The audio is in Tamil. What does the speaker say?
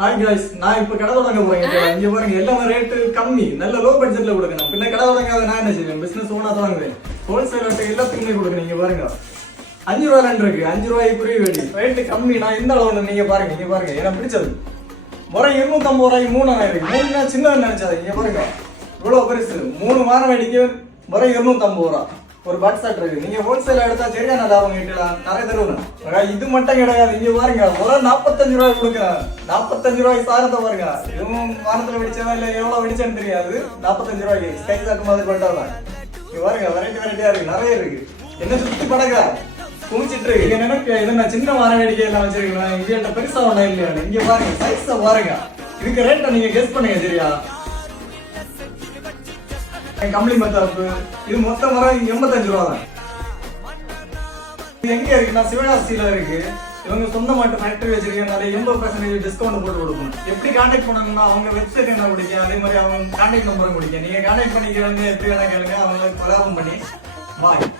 ஹாய் गाइस நான் இப்ப கடை தொடங்க போறேன். இங்க பாருங்க எல்லாமே ரேட் கம்மி, நல்ல லோ பட்ஜெட்ல கொடுக்கணும். பின்ன கடை தொடங்காத நான் என்ன செய்வேன்? பிசினஸ் ஓனா தொடங்குவேன். ஹோல்சேல் ரேட் எல்லாத்துக்குமே கொடுக்கணும். இங்க பாருங்க 5 ரூபாய்ல இருக்கு. 5 ரூபாய்க்கு புரிய வேண்டி ரேட் கம்மி. நான் இந்த அளவுல நீங்க பாருங்க, இங்க பாருங்க எனக்கு பிடிச்சது. முறை 250 ரூபாய்க்கு 3 இருக்கு. 3னா சின்னது நினைச்சாது. இங்க பாருங்க இவ்வளவு பெருசு 3 வாரம் வேடிக்கை முறை 250 ரூபாய். ஒரு பட் செட் இருக்கு. நீங்க ஹோல்சேல் எடுத்தா சரியான லாபம் கிட்டலாம். நிறைய தருவாங்க. இது மட்டும் கிடையாது. இங்க பாருங்க ஒரு 45 ரூபாய் கொடுக்குறேன். 45 ரூபாய் சாரத்தை பாருங்க. இதுவும் வாரத்துல வெடிச்சதா இல்ல எவ்வளவு வெடிச்சேன்னு தெரியாது. 45 ரூபாய்க்கு ஸ்கை சாக்கு மாதிரி பட்டாதான். இங்க பாருங்க வெரைட்டியா இருக்கு, நிறைய இருக்கு. என்ன சுத்தி படங்க குமிச்சிட்டு இருக்கு. எனக்கு இது நான் சின்ன வார வேடிக்கை எல்லாம் வச்சிருக்கேன். இது என்ன பெருசா ஒண்ணா இல்லையா? இங்க பாருங்க சைஸ பாருங்க. இதுக்கு ரேட்டை நீங்க கெஸ் பண்ணுங்க சரியா? கம்பளி மத்தாப்பு இது மொத்தம் வர 85 ரூபா தான். இது எங்க இருக்குன்னா சிவகாசியில இருக்கு. இவங்க சொந்த மாட்டு ஃபேக்டரி வச்சிருக்கனால 80% டிஸ்கவுண்ட் போட்டு கொடுக்கணும். எப்படி கான்டாக்ட் பண்ணணும்னா அவங்க வெப்சைட் என்ன பிடிக்கும், அதே மாதிரி அவங்க கான்டாக்ட் நம்பரும் பிடிக்கும். நீங்க கான்டாக்ட் பண்ணிக்கிறவங்க எப்படி வேணா கேளுங்க, அவங்களுக்கு கொலாபம் பண்ணி பாய்.